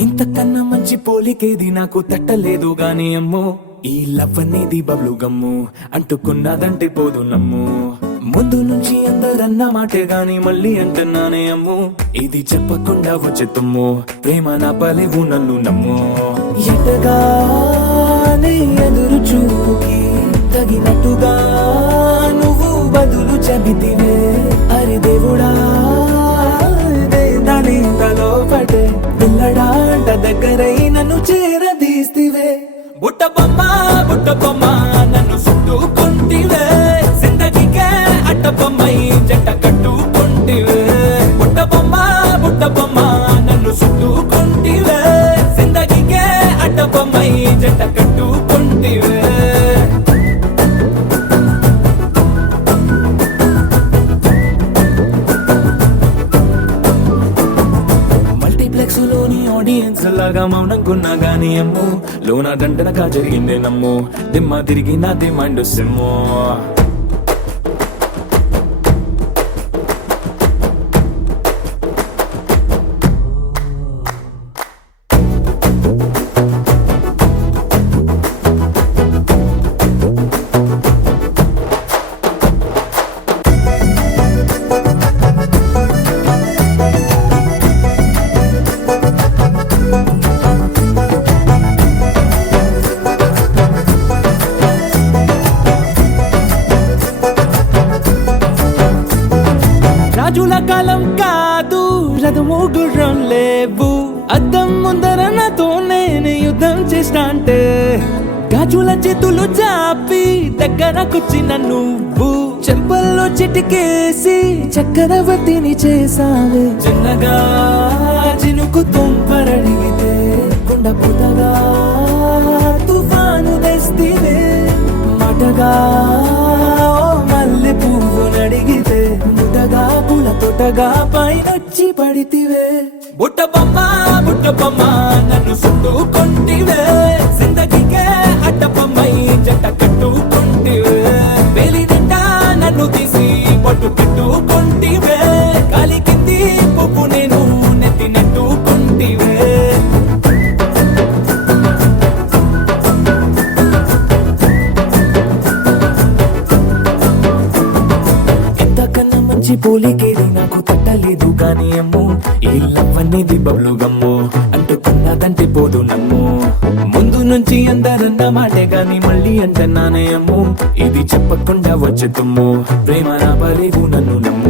ఇంతకన్నా మంచి పోలికేది నాకు తట్టలేదు గాని అమ్మో ఈ లవ్ అనేది బబ్లు గమ్ము అంటుకున్నదంటే పోదు నమ్ము. ముందు నుంచి అందరన్న మాటే గాని మళ్ళీ అంటున్నానే అమ్ము ఇది చెప్పకుండా వచ్చే తుమ్ము ప్రేమ నా పలేవు నన్ను నమ్ము. ఎటగా బదులు అరి దేవుడా ఇదే దాని పడే పిల్లడాంట దగ్గరై నన్ను చేరదీస్తివే. బుట్ట బొమ్మ బుట్ట బొమ్మ నన్ను చుట్టుకుంటివే జిందగీకే అట్ట బొమ్మై జంట కట్టుకుంటివే. బుట్ట బొమ్మ బుట్ట బొమ్మ నన్ను చుట్టుకుంటివే జిందగీకే అట్ట బొమ్మై జంట ఆడియన్స్ లాగా మౌనంకున్నా గానీ అమ్ము. లోన దండనగా జరిగిందే నమ్ము. దిమ్మ తిరిగి నా దిమ్మండు సిమ్ము. రాజుల కాలం కాదు రథము గుర్రం లేవు. అద్దం ముందర నాతో నేను యుద్ధం చేస్తా అంటే గాజుల చేతులు చాపి దగ్గరకొచ్చిన నువ్వు. చెంపల్లో చిటికేసి చక్రవర్తిని చేసావే చిన్నగా చినుకు తుంపరడిగితే కుండ పుదగా తుఫాను తెస్తివే. మటగా తొటగా పైనొచ్చి పడితివే. బుట్ట బొమ్మ బుట్ట బొమ్మ నన్ను చుట్టుకుంటివే జిందగీకే అడ్డ బొమ్మై జంట కట్టుకుంటివే. వేలి నిండా నన్ను తీసి పట్టు పెట్టుకుంటివే కాలి కింది పువ్వు నేను నెత్తి నెట్టుకుంటివే ఎంతకన్నా మంచి నాకు తట్టలేదు కానీ అమ్ము ఈ లవ్ అనేది బబ్లు గమ్ము అంటుకున్నదంటే పోదు నమ్ము. ముందు నుంచి అందరన్న మాటే గాని మళ్ళీ అంటున్నానే అమ్ము. ఇది చెప్పకుండా వచ్చు తుమ్ము ప్రేమ నా నన్ను నమ్ము.